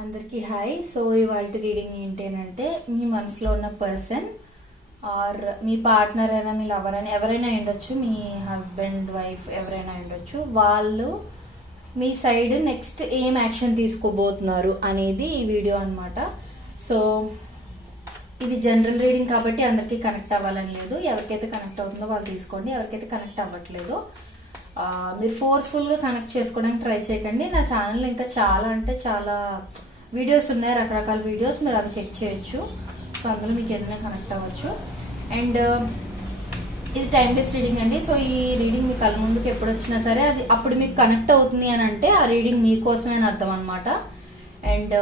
అందరికీ hi. So ఇవాళ reading ఏంటి అంటే మీ మనసులో ఉన్న పర్సన్ ఆర్ మీ పార్ట్నర్ అయినా మీ లవర్ అయినా ఎవరైనా ఉండొచ్చు, మీ హస్బెండ్ వైఫ్ ఎవరైనా ఉండొచ్చు, వాళ్ళు మీ సైడ్ నెక్స్ట్ ఏం యాక్షన్ తీసుకోబోతున్నారు అనేది ఈ వీడియో అన్నమాట. సో ఇది జనరల్ రీడింగ్ కాబట్టి అందరికీ కనెక్ట్ అవ్వాలని లేదు. ఎవరికైతే కనెక్ట్ అవుతుందో వాళ్ళు తీసుకోండి, ఎవరికైతే కనెక్ట్ అవ్వట్లేదు మీరు ఫోర్స్ఫుల్గా కనెక్ట్ చేసుకోవడానికి ట్రై చేయకండి. నా ఛానల్ ఇంకా చాలా వీడియోస్ ఉన్నాయి, రకరకాల వీడియోస్, మీరు అవి చెక్ చేయొచ్చు. సో అందులో మీకు ఏదైనా కనెక్ట్ అవ్వచ్చు. అండ్ ఇది టైం బేస్డ్ రీడింగ్ అండి. సో ఈ రీడింగ్ మీ కళ్ళ ముందుకు ఎప్పుడు వచ్చినా సరే అది అప్పుడు మీకు కనెక్ట్ అవుతుంది అని అంటే ఆ రీడింగ్ మీకోసమే అని అర్థం అనమాట. అండ్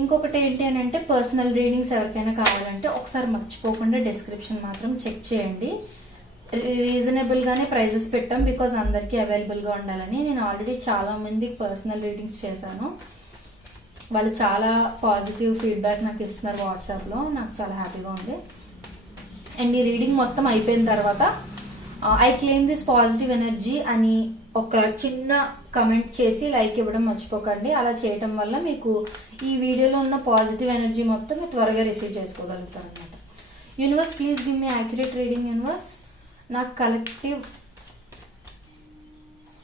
ఇంకొకటి ఏంటి అని అంటే పర్సనల్ రీడింగ్స్ ఎవరికైనా కావాలంటే ఒకసారి మర్చిపోకుండా డిస్క్రిప్షన్ మాత్రం చెక్ చేయండి. రీజనబుల్ గానే ప్రైజెస్ పెట్టాం, బికాజ్ అందరికీ అవైలబుల్ గా ఉండాలని. నేను ఆల్రెడీ చాలా మందికి పర్సనల్ రీడింగ్స్ చేశాను, వాళ్ళు చాలా పాజిటివ్ ఫీడ్బ్యాక్ నాకు ఇస్తున్నారు వాట్సాప్ లో, నాకు చాలా హ్యాపీగా ఉంది. అండ్ ఈ రీడింగ్ మొత్తం అయిపోయిన తర్వాత I claim this positive energy అని ఒక చిన్న కమెంట్ చేసి లైక్ ఇవ్వడం మర్చిపోకండి. అలా చేయటం వల్ల మీకు ఈ వీడియోలో ఉన్న పాజిటివ్ ఎనర్జీ మొత్తం త్వరగా రిసీవ్ చేసుకోగలుగుతారు అనమాట. Universe please give me accurate reading. Universe, నా కలెక్టివ్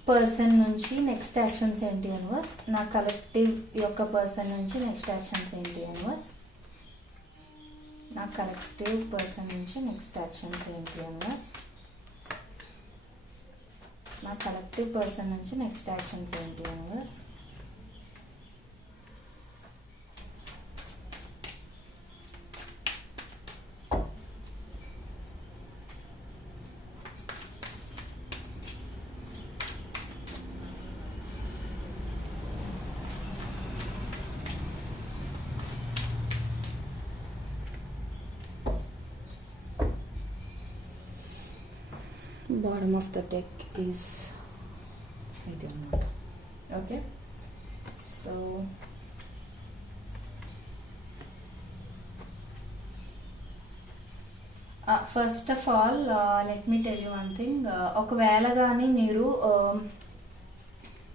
పర్సన్ నుంచి నెక్స్ట్ యాక్షన్స్ ఏంటి యూనివర్స్? నా కలెక్టివ్ యొక్క పర్సన్ నుంచి నెక్స్ట్ యాక్షన్స్ ఏంటి యూనివర్స్? నా కలెక్టివ్ పర్సన్ నుంచి నెక్స్ట్ యాక్షన్స్ ఏంటి యూనివర్స్? నా కలెక్టివ్ పర్సన్ నుంచి నెక్స్ట్ యాక్షన్స్ ఏంటి universe? Bottom of the deck is ఇది అన్నమాట. Okay, so first of all let me tell you one thing. ఒకవేళ కానీ మీరు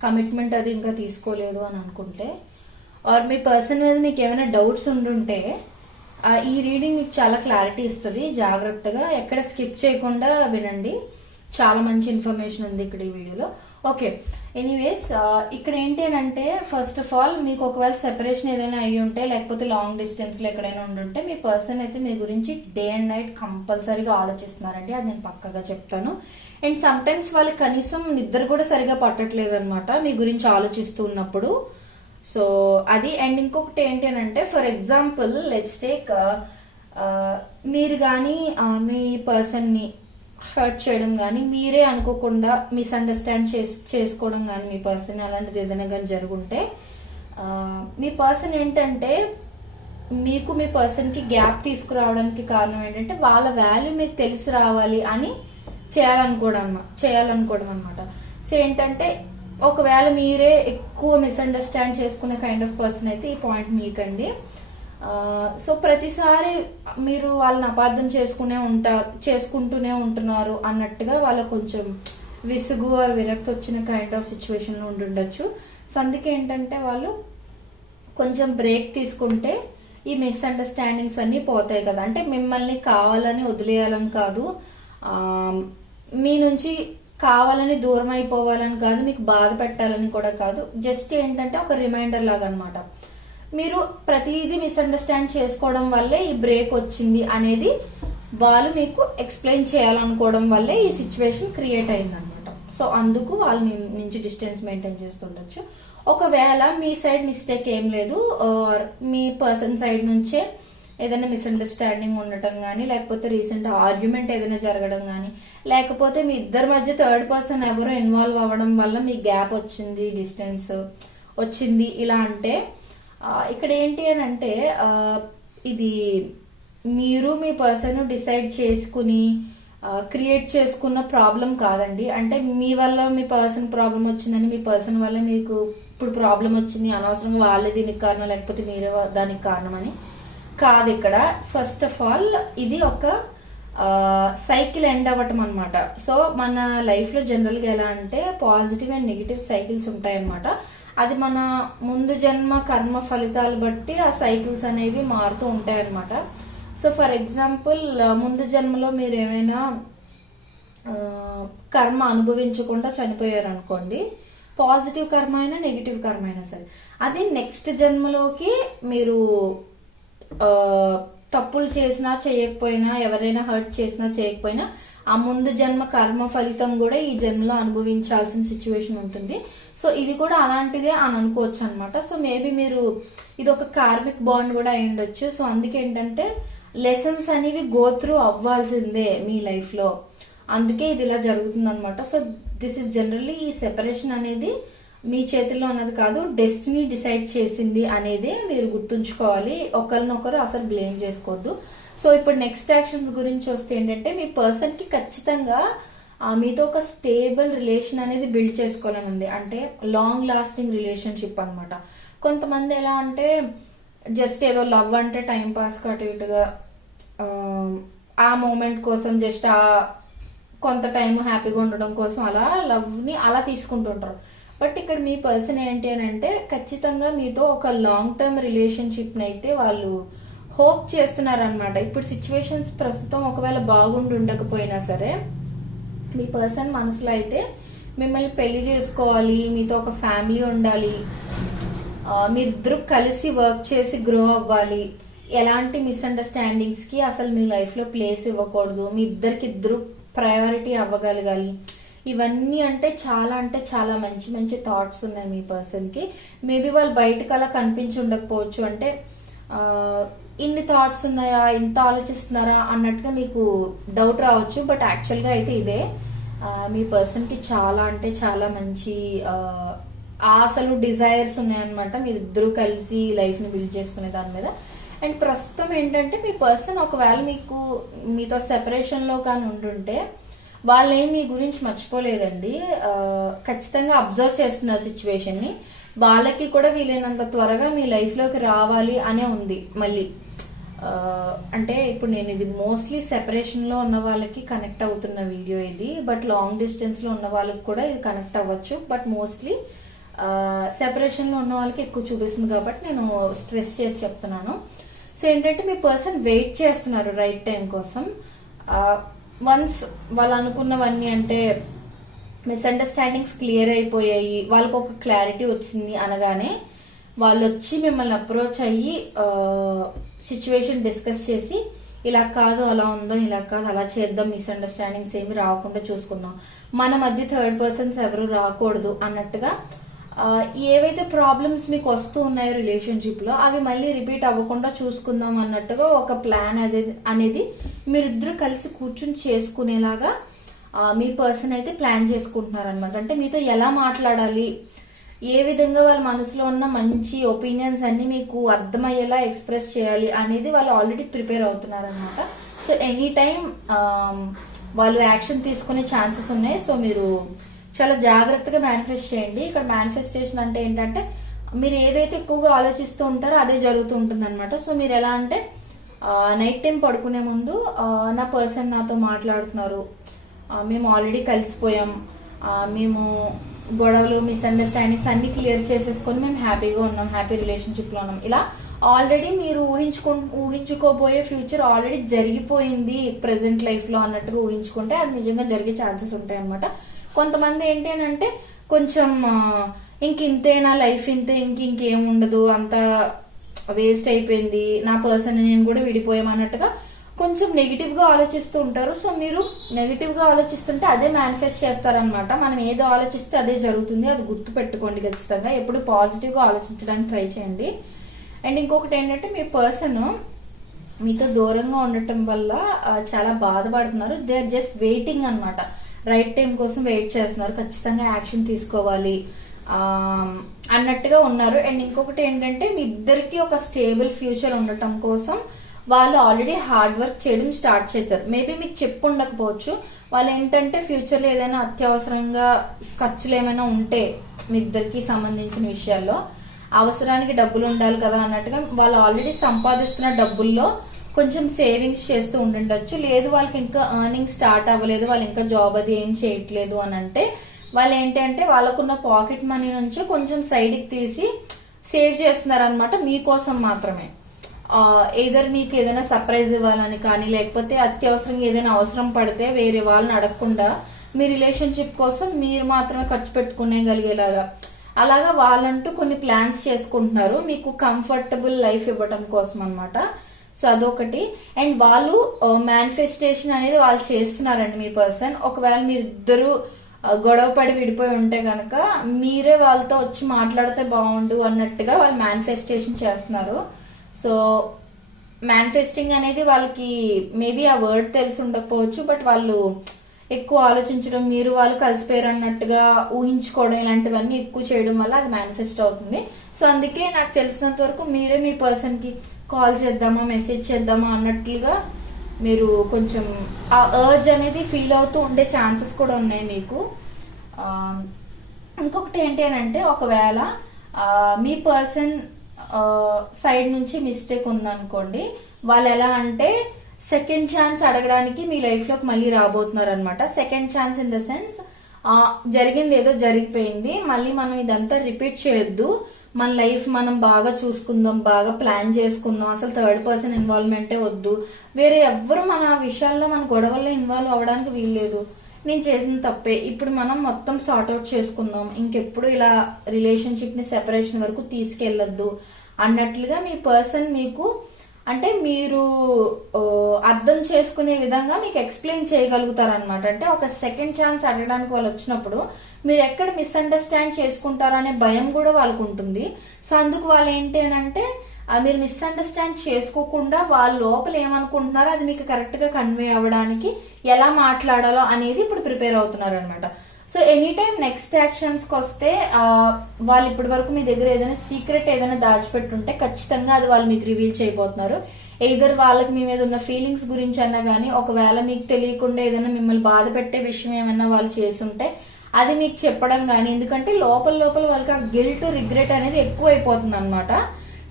కమిట్మెంట్ అది ఇంకా తీసుకోలేదు అని అనుకుంటే, ఆర్ మీ పర్సన్ మీద మీకు ఏమైనా డౌట్స్ ఉండుంటే ఈ రీడింగ్ మీకు చాలా క్లారిటీ ఇస్తుంది. జాగ్రత్తగా ఎక్కడ స్కిప్ చేయకుండా వినండి, చాలా మంచి ఇన్ఫర్మేషన్ ఉంది ఇక్కడ ఈ వీడియోలో. ఓకే, ఎనీవేస్ ఇక్కడ ఏంటి అని అంటే ఫస్ట్ ఆఫ్ ఆల్ మీకు ఒకవేళ సెపరేషన్ ఏదైనా అయ్యి ఉంటే, లేకపోతే లాంగ్ డిస్టెన్స్ లో ఎక్కడైనా ఉండుంటే మీ పర్సన్ అయితే మీ గురించి డే అండ్ నైట్ కంపల్సరీగా ఆలోచిస్తున్నారండి, అది నేను పక్కగా చెప్తాను. అండ్ సమ్ టైమ్స్ వాళ్ళకి కనీసం నిద్ర కూడా సరిగా పట్టట్లేదు అనమాట మీ గురించి ఆలోచిస్తూ ఉన్నప్పుడు. సో అది. అండ్ ఇంకొకటి ఏంటి అని అంటే ఫర్ ఎగ్జాంపుల్ లెట్స్ టేక్ మీరు కానీ మీ పర్సన్ ని హర్ట్ చేయడం కానీ, మీరే అనుకోకుండా మిస్అండర్స్టాండ్ చేసుకోవడం కానీ మీ పర్సన్ అలాంటిది ఏదైనా కానీ జరుగుంటే మీ పర్సన్ ఏంటంటే మీకు మీ పర్సన్ కి గ్యాప్ తీసుకురావడానికి కారణం ఏంటంటే వాళ్ళ వాల్యూ మీకు తెలిసి రావాలి అని చేయాలనుకోవడం అనమాట. సో ఏంటంటే ఒకవేళ మీరే ఎక్కువ మిస్అండర్స్టాండ్ చేసుకునే కైండ్ ఆఫ్ పర్సన్ అయితే ఈ పాయింట్ మీకండి. సో ప్రతిసారి మీరు వాళ్ళని అపార్థం చేసుకుంటూనే ఉంటున్నారు అన్నట్టుగా వాళ్ళకు కొంచెం విసుగు విరక్తి వచ్చిన కైండ్ ఆఫ్ సిచ్యువేషన్ లో ఉండుండొచ్చు. సో అందుకే ఏంటంటే వాళ్ళు కొంచెం బ్రేక్ తీసుకుంటే ఈ మిస్అండర్స్టాండింగ్స్ అన్ని పోతాయి కదా. అంటే మిమ్మల్ని కావాలని వదిలేయాలని కాదు, మీ నుంచి కావాలని దూరం అయిపోవాలని కాదు, మీకు బాధ పెట్టాలని కూడా కాదు, జస్ట్ ఏంటంటే ఒక రిమైండర్ లాగా అనమాట. మీరు ప్రతిదీ మిస్అండర్స్టాండ్ చేసుకోవడం వల్లే ఈ బ్రేక్ వచ్చింది అనేది వాళ్ళు మీకు ఎక్స్ప్లెయిన్ చేయాలనుకోవడం వల్లే ఈ సిచ్యువేషన్ క్రియేట్ అయిందనమాట. సో అందుకు వాళ్ళ నుంచి డిస్టెన్స్ మెయింటైన్ చేస్తుండొచ్చు. ఒకవేళ మీ సైడ్ మిస్టేక్ ఏం లేదు, మీ పర్సన్ సైడ్ నుంచే ఏదైనా మిస్అండర్స్టాండింగ్ ఉండటం కానీ, లేకపోతే రీసెంట్ ఆర్గ్యుమెంట్ ఏదైనా జరగడం కానీ, లేకపోతే మీ ఇద్దరి మధ్య థర్డ్ పర్సన్ ఎవరో ఇన్వాల్వ్ అవ్వడం వల్ల మీ గ్యాప్ వచ్చింది, డిస్టెన్స్ వచ్చింది ఇలా అంటే ఇక్కడ ఏంటి అని అంటే ఇది మీరు మీ పర్సన్ డిసైడ్ చేసుకుని క్రియేట్ చేసుకున్న ప్రాబ్లం కాదండి. అంటే మీ వల్ల మీ పర్సన్ ప్రాబ్లం వచ్చిందని, మీ పర్సన్ వల్ల మీకు ఇప్పుడు ప్రాబ్లం వచ్చింది, అనవసరంగా వాళ్ళే దీనికి కారణం లేకపోతే మీరే దానికి కారణం అని కాదు. ఇక్కడ ఫస్ట్ ఆఫ్ ఆల్ ఇది ఒక సైకిల్ ఎండ్ అవ్వటం అనమాట. సో మన లైఫ్ లో జనరల్ గా ఎలా అంటే పాజిటివ్ అండ్ నెగిటివ్ సైకిల్స్ ఉంటాయన్నమాట. అది మన ముందు జన్మ కర్మ ఫలితాలు బట్టి ఆ సైకిల్స్ అనేవి మారుతూ ఉంటాయి అన్నమాట. సో ఫర్ ఎగ్జాంపుల్ ముందు జన్మలో మీరు ఏమైనా కర్మ అనుభవించకుండా చనిపోయారు అనుకోండి, పాజిటివ్ కర్మ అయినా నెగిటివ్ కర్మ అయినా సరే, అది నెక్స్ట్ జన్మలోకి మీరు తప్పులు చేసినా చేయకపోయినా, ఎవరైనా హర్ట్ చేసినా చేయకపోయినా, ఆ ముందు జన్మ కర్మ ఫలితం కూడా ఈ జన్మలో అనుభవించాల్సిన సిచ్యువేషన్ ఉంటుంది. సో ఇది కూడా అలాంటిదే అని అనుకోవచ్చు అనమాట. సో మేబీ మీరు ఇది ఒక కార్మిక్ బాండ్ కూడా అయి ఉండొచ్చు. సో అందుకే ఏంటంటే లెసన్స్ అనేవి గో త్రూ అవ్వాల్సిందే మీ లైఫ్ లో, అందుకే ఇది ఇలా జరుగుతుంది అనమాట. సో దిస్ ఇస్ జనరల్లీ ఈ సెపరేషన్ అనేది మీ చేతిలో ఉన్నది కాదు, డెస్టినీ డిసైడ్ చేసింది అనేది మీరు గుర్తుంచుకోవాలి. ఒకరినొకరు అసలు బ్లేమ్ చేసుకోవద్దు. సో ఇప్పుడు నెక్స్ట్ యాక్షన్స్ గురించి వస్తే ఏంటంటే మీ పర్సన్ కి ఖచ్చితంగా మీతో ఒక స్టేబుల్ రిలేషన్ అనేది బిల్డ్ చేసుకోవాలని ఉంది, అంటే లాంగ్ లాస్టింగ్ రిలేషన్షిప్ అనమాట. కొంతమంది ఎలా అంటే జస్ట్ ఏదో లవ్ అంటే టైం పాస్ అటు ఇటుగా ఆ మూమెంట్ కోసం జస్ట్ ఆ కొంత టైం హ్యాపీగా ఉండడం కోసం అలా లవ్ ని అలా తీసుకుంటుంటారు. బట్ ఇక్కడ మీ పర్సన్ ఏంటి అని అంటే ఖచ్చితంగా మీతో ఒక లాంగ్ టర్మ్ రిలేషన్షిప్ ని అయితే వాళ్ళు హోప్ చేస్తున్నారు అనమాట. ఇప్పుడు సిచ్యువేషన్స్ ప్రస్తుతం ఒకవేళ బాగుండి ఉండకపోయినా సరే మీ పర్సన్ మనసులో అయితే మిమ్మల్ని పెళ్లి చేసుకోవాలి, మీతో ఒక ఫ్యామిలీ ఉండాలి, మీరిద్దరు కలిసి వర్క్ చేసి గ్రో అవ్వాలి, ఎలాంటి మిస్అండర్స్టాండింగ్స్ కి అసలు మీ లైఫ్ లో ప్లేస్ ఇవ్వకూడదు, మీ ఇద్దరు ప్రయారిటీ అవ్వగలగాలి. ఇవన్నీ అంటే చాలా మంచి మంచి థాట్స్ ఉన్నాయి మీ పర్సన్ కి. మేబీ వాళ్ళు బయటకు అలా కనిపించి ఉండకపోవచ్చు, అంటే ఇన్ని థాట్స్ ఉన్నాయా, ఇంత ఆలోచిస్తున్నారా అన్నట్టుగా మీకు డౌట్ రావచ్చు. బట్ యాక్చువల్ గా అయితే ఇదే మీ పర్సన్ కి చాలా మంచి ఆశలు, డిజైర్స్ ఉన్నాయన్నమాట మీరిద్దరూ కలిసి లైఫ్ ని బిల్డ్ చేసుకునే దాని మీద. అండ్ ప్రస్తుతం ఏంటంటే మీ పర్సన్ ఒకవేళ మీతో సెపరేషన్ లో కానీ ఉంటుంటే వాళ్ళేం మీ గురించి మర్చిపోలేదండి, ఖచ్చితంగా అబ్జర్వ్ చేస్తున్నారు సిచ్యువేషన్ ని. వాళ్ళకి కూడా వీలైనంత త్వరగా మీ లైఫ్ లోకి రావాలి అనే ఉంది మళ్ళీ. అంటే ఇప్పుడు నేను ఇది మోస్ట్లీ సెపరేషన్ లో ఉన్న వాళ్ళకి కనెక్ట్ అవుతున్న వీడియో ఇది, బట్ లాంగ్ డిస్టెన్స్ లో ఉన్న వాళ్ళకి కూడా ఇది కనెక్ట్ అవ్వచ్చు. బట్ మోస్ట్లీ సెపరేషన్ లో ఉన్న వాళ్ళకి ఎక్కువ చూపిస్తుంది కాబట్టి నేను స్ట్రెస్ చేసి చెప్తున్నాను. సో ఏంటంటే మీ పర్సన్ వెయిట్ చేస్తున్నారు రైట్ టైం కోసం. వన్స్ వాళ్ళు అనుకున్నవన్నీ అంటే మిస్అండర్స్టాండింగ్స్ క్లియర్ అయిపోయాయి, వాళ్ళకు ఒక క్లారిటీ వచ్చింది అనగానే వాళ్ళు వచ్చి మిమ్మల్ని అప్రోచ్ అయ్యి సిచ్యువేషన్ డిస్కస్ చేసి ఇలా కాదు అలా ఉందో, ఇలా కాదు అలా చేద్దాం, మిస్అండర్స్టాండింగ్స్ ఏమి రాకుండా చూసుకుందాం, మన మధ్య థర్డ్ పర్సన్స్ ఎవరు రాకూడదు అన్నట్టుగా ఏవైతే ప్రాబ్లమ్స్ మీకు వస్తూ ఉన్నాయో రిలేషన్షిప్ లో అవి మళ్ళీ రిపీట్ అవ్వకుండా చూసుకుందాం అన్నట్టుగా ఒక ప్లాన్ అనేది మీరిద్దరు కలిసి కూర్చుని చేసుకునేలాగా మీ పర్సన్ అయితే ప్లాన్ చేసుకుంటున్నారు అనమాట. అంటే మీతో ఎలా మాట్లాడాలి, ఏ విధంగా వాళ్ళ మనసులో ఉన్న మంచి ఒపీనియన్స్ అన్ని మీకు అర్థమయ్యేలా ఎక్స్ప్రెస్ చేయాలి అనేది వాళ్ళు ఆల్రెడీ ప్రిపేర్ అవుతున్నారు అనమాట. సో ఎనీ టైం వాళ్ళు యాక్షన్ తీసుకునే ఛాన్సెస్ ఉన్నాయి. సో మీరు చాలా జాగ్రత్తగా మేనిఫెస్ట్ చేయండి. ఇక్కడ మేనిఫెస్టేషన్ అంటే ఏంటంటే మీరు ఏదైతే ఎక్కువగా ఆలోచిస్తూ ఉంటారో అదే జరుగుతూ ఉంటుంది అనమాట. సో మీరు ఎలా అంటే నైట్ టైం పడుకునే ముందు నా పర్సన్ నాతో మాట్లాడుతున్నారు, మేము ఆల్రెడీ కలిసిపోయాం, మేము గొడవలు మిస్అండర్స్టాండింగ్స్ అన్ని క్లియర్ చేసేసుకొని మేము హ్యాపీగా ఉన్నాం, హ్యాపీ రిలేషన్షిప్ లో ఉన్నాం, ఇలా ఆల్రెడీ మీరు ఊహించుకోబోయే ఫ్యూచర్ ఆల్రెడీ జరిగిపోయింది ప్రెసెంట్ లైఫ్ లో అన్నట్టుగా ఊహించుకుంటే అది నిజంగా జరిగే ఛాన్సెస్ ఉంటాయి అనమాట. కొంతమంది ఏంటి అని అంటే కొంచెం ఇంతేనా లైఫ్, ఇంకేం ఉండదు, అంత వేస్ట్ అయిపోయింది, నా పర్సన్ నేను కూడా విడిపోయాం అన్నట్టుగా కొంచెం నెగిటివ్ గా ఆలోచిస్తూ ఉంటారు. సో మీరు నెగిటివ్ గా ఆలోచిస్తుంటే అదే మేనిఫెస్ట్ చేస్తారనమాట. మనం ఏదో ఆలోచిస్తే అదే జరుగుతుంది, అది గుర్తు పెట్టుకోండి ఖచ్చితంగా. ఎప్పుడు పాజిటివ్ గా ఆలోచించడానికి ట్రై చేయండి. అండ్ ఇంకొకటి ఏంటంటే మీ పర్సన్ మీతో దూరంగా ఉండటం వల్ల చాలా బాధపడుతున్నారు. దే ఆర్ జస్ట్ వెయిటింగ్ అనమాట, రైట్ టైం కోసం వెయిట్ చేస్తున్నారు, ఖచ్చితంగా యాక్షన్ తీసుకోవాలి అన్నట్టుగా ఉన్నారు. అండ్ ఇంకొకటి ఏంటంటే మీ ఇద్దరికి ఒక స్టేబుల్ ఫ్యూచర్ ఉండటం కోసం వాళ్ళు ఆల్రెడీ హార్డ్ వర్క్ చేయడం స్టార్ట్ చేశారు. మేబీ మీకు చెప్పు ఉండకపోవచ్చు, వాళ్ళు ఏంటంటే ఫ్యూచర్ లో ఏదైనా అత్యవసరంగా ఖర్చులు ఏమైనా ఉంటే మీ ఇద్దరికి సంబంధించిన విషయాల్లో అవసరానికి డబ్బులు ఉండాలి కదా అన్నట్టుగా వాళ్ళు ఆల్రెడీ సంపాదిస్తున్న డబ్బుల్లో కొంచెం సేవింగ్స్ చేస్తూ ఉండుండొచ్చు. లేదు వాళ్ళకి ఇంకా ఎర్నింగ్ స్టార్ట్ అవ్వలేదు, వాళ్ళు ఇంకా జాబ్ అది ఏం చేయట్లేదు అని అంటే వాళ్ళు ఏంటంటే వాళ్ళకున్న పాకెట్ మనీ నుంచి కొంచెం సైడ్కి తీసి సేవ్ చేస్తున్నారు అనమాట మీకోసం మాత్రమే. ఏదర్ మీకు ఏదైనా సర్ప్రైజ్ ఇవ్వాలని కానీ, లేకపోతే అత్యవసరంగా ఏదైనా అవసరం పడితే వేరే వాళ్ళని అడగకుండా మీ రిలేషన్షిప్ కోసం మీరు మాత్రమే ఖర్చు పెట్టుకునేగలిగేలాగా అలాగా వాళ్ళంటూ కొన్ని ప్లాన్స్ చేసుకుంటున్నారు మీకు కంఫర్టబుల్ లైఫ్ ఇవ్వటం కోసం అనమాట. సో అదొకటి. అండ్ వాళ్ళు మేనిఫెస్టేషన్ అనేది వాళ్ళు చేస్తున్నారండి మీ పర్సన్. ఒకవేళ మీరిద్దరు గొడవ పడి విడిపోయి ఉంటే గనక మీరే వాళ్ళతో వచ్చి మాట్లాడితే బాగుండు అన్నట్టుగా వాళ్ళు మేనిఫెస్టేషన్ చేస్తున్నారు. సో మేనిఫెస్టింగ్ అనేది వాళ్ళకి మేబీ ఆ వర్డ్ తెలిసి ఉండకపోవచ్చు, బట్ వాళ్ళు ఎక్కువ ఆలోచించడం, మీరు వాళ్ళు కలిసిపోయారు అన్నట్టుగా ఊహించుకోవడం, ఇలాంటివన్నీ ఎక్కువ చేయడం వల్ల అది మేనిఫెస్ట్ అవుతుంది. సో అందుకే నాకు తెలిసినంత వరకు మీరే మీ పర్సన్ కి కాల్ చేద్దామా, మెసేజ్ చేద్దామా అన్నట్లుగా మీరు కొంచెం ఆ అర్జ్ అనేది ఫీల్ అవుతూ ఉండే ఛాన్సెస్ కూడా ఉన్నాయి మీకు. ఇంకొకటి ఏంటి అని అంటే, ఒకవేళ మీ పర్సన్ సైడ్ నుంచి మిస్టేక్ ఉందనుకోండి, వాళ్ళు ఎలా అంటే సెకండ్ ఛాన్స్ అడగడానికి మీ లైఫ్ లోకి మళ్ళీ రాబోతున్నారు అనమాట. Second chance in the sense, జరిగింది ఏదో జరిగిపోయింది, మళ్ళీ మనం ఇదంతా రిపీట్ చేయొద్దు, మన లైఫ్ మనం బాగా చూసుకుందాం, బాగా ప్లాన్ చేసుకుందాం, అసలు థర్డ్ పర్సన్ ఇన్వాల్వ్మెంటే వద్దు, వేరే ఎవ్వరు మన విషయాల్లో మన గొడవల్లో ఇన్వాల్వ్ అవ్వడానికి వీల్లేదు, నేను చేసిన తప్పే, ఇప్పుడు మనం మొత్తం సార్ట్అవుట్ చేసుకుందాం, ఇంకెప్పుడు ఇలా రిలేషన్షిప్ ని సెపరేషన్ వరకు తీసుకెళ్లొద్దు అన్నట్లుగా మీ పర్సన్ మీకు అంటే మీరు అర్థం చేసుకునే విధంగా మీకు ఎక్స్ప్లెయిన్ చేయగలుగుతారు అనమాట. అంటే ఒక సెకండ్ ఛాన్స్ అడగడానికి వాళ్ళు వచ్చినప్పుడు మీరు ఎక్కడ మిస్అండర్స్టాండ్ చేసుకుంటారో అనే భయం కూడా వాళ్ళకు ఉంటుంది. సో అందుకు వాళ్ళు ఏంటి అని అంటే మీరు మిస్అండర్స్టాండ్ చేసుకోకుండా వాళ్ళ లోపల ఏమనుకుంటున్నారో అది మీకు కరెక్ట్ గా కన్వే అవ్వడానికి ఎలా మాట్లాడాలో అనేది ఇప్పుడు ప్రిపేర్ అవుతున్నారు అనమాట. So any time next actions కి వస్తే వాళ్ళు ఇప్పటి వరకు మీ దగ్గర ఏదైనా సీక్రెట్ ఏదైనా దాచిపెట్టుంటే ఖచ్చితంగా అది వాళ్ళు మీకు రివీల్ చేయబోతున్నారు. ఎయిదర్ వాళ్ళకి మీ మీద ఉన్న ఫీలింగ్స్ గురించి అన్నా గానీ, ఒకవేళ మీకు తెలియకుండా ఏదైనా మిమ్మల్ని బాధ పెట్టే విషయం ఏమైనా వాళ్ళు చేసుంటే అది మీకు చెప్పడం గానీ, ఎందుకంటే లోపల లోపల వాళ్ళకి ఆ గిల్ట్, రిగ్రెట్ అనేది ఎక్కువ అయిపోతుంది అనమాట.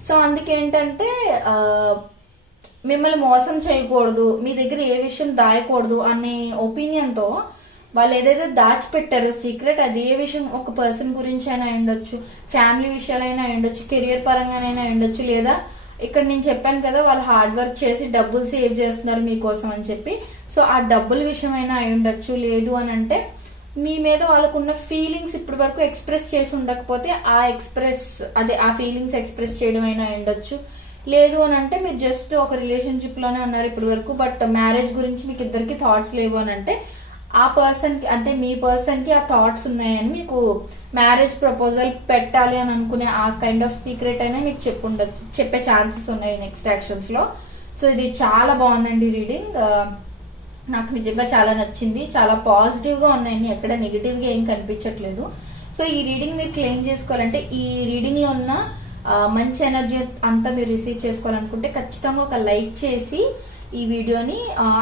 సో అందుకేంటంటే మిమ్మల్ని మోసం చేయకూడదు, మీ దగ్గర ఏ విషయం దాయకూడదు అనే ఒపీనియన్ తో వాళ్ళు ఏదైతే దాచిపెట్టారో సీక్రెట్, అది ఏ విషయం, ఒక పర్సన్ గురించి అయినా ఉండొచ్చు, ఫ్యామిలీ విషయాలైనా ఉండొచ్చు, కెరియర్ పరంగానైనా ఉండొచ్చు, లేదా ఇక్కడ నేను చెప్పాను కదా వాళ్ళు హార్డ్ వర్క్ చేసి డబ్బులు సేవ్ చేస్తున్నారు మీకోసం అని చెప్పి, సో ఆ డబ్బుల విషయమైనా అయి ఉండొచ్చు. లేదు అని అంటే మీ మీద వాళ్ళకున్న ఫీలింగ్స్ ఇప్పటి వరకు ఎక్స్ప్రెస్ చేసి ఉండకపోతే ఆ ఫీలింగ్స్ ఎక్స్ప్రెస్ చేయడం అయినా ఉండొచ్చు. లేదు అని అంటే మీరు జస్ట్ ఒక రిలేషన్షిప్ లోనే ఉన్నారు ఇప్పటి వరకు, బట్ మ్యారేజ్ గురించి మీకు ఇద్దరికి థాట్స్ లేవు అని అంటే ఆ పర్సన్ కి, అంటే మీ పర్సన్ కి ఆ థాట్స్ ఉన్నాయని మీకు మ్యారేజ్ ప్రపోజల్ పెట్టాలి అని అనుకునే ఆ కైండ్ ఆఫ్ సీక్రెట్ అయినా మీకు చెప్పే ఛాన్సెస్ ఉన్నాయి నెక్స్ట్ యాక్షన్స్ లో. సో ఇది చాలా బాగుందండి రీడింగ్, నాకు నిజంగా చాలా నచ్చింది, చాలా పాజిటివ్ గా ఉన్నాయండి, ఎక్కడ నెగిటివ్ గా ఏం కనిపించట్లేదు. సో ఈ రీడింగ్ మీరు క్లెయిమ్ చేసుకోవాలంటే, ఈ రీడింగ్ లో ఉన్న మంచి ఎనర్జీ అంతా మీరు రిసీవ్ చేసుకోవాలనుకుంటే ఖచ్చితంగా ఒక లైక్ చేసి ఈ వీడియోని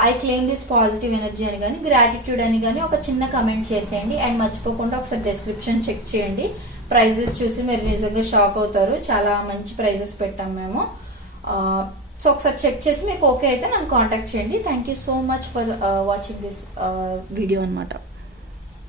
I claim this positive energy అని కానీ, గ్రాటిట్యూడ్ అని కానీ ఒక చిన్న కమెంట్ చేసేయండి. అండ్ మర్చిపోకుండా ఒకసారి డిస్క్రిప్షన్ చెక్ చేయండి, ప్రైజెస్ చూసి మీరు నిజంగా షాక్ అవుతారు, చాలా మంచి ప్రైజెస్ పెట్టాం మేము. సో ఒకసారి చెక్ చేసి మీకు ఓకే అయితే నన్ను కాంటాక్ట్ చేయండి. Thank you so much for watching this video అనమాట.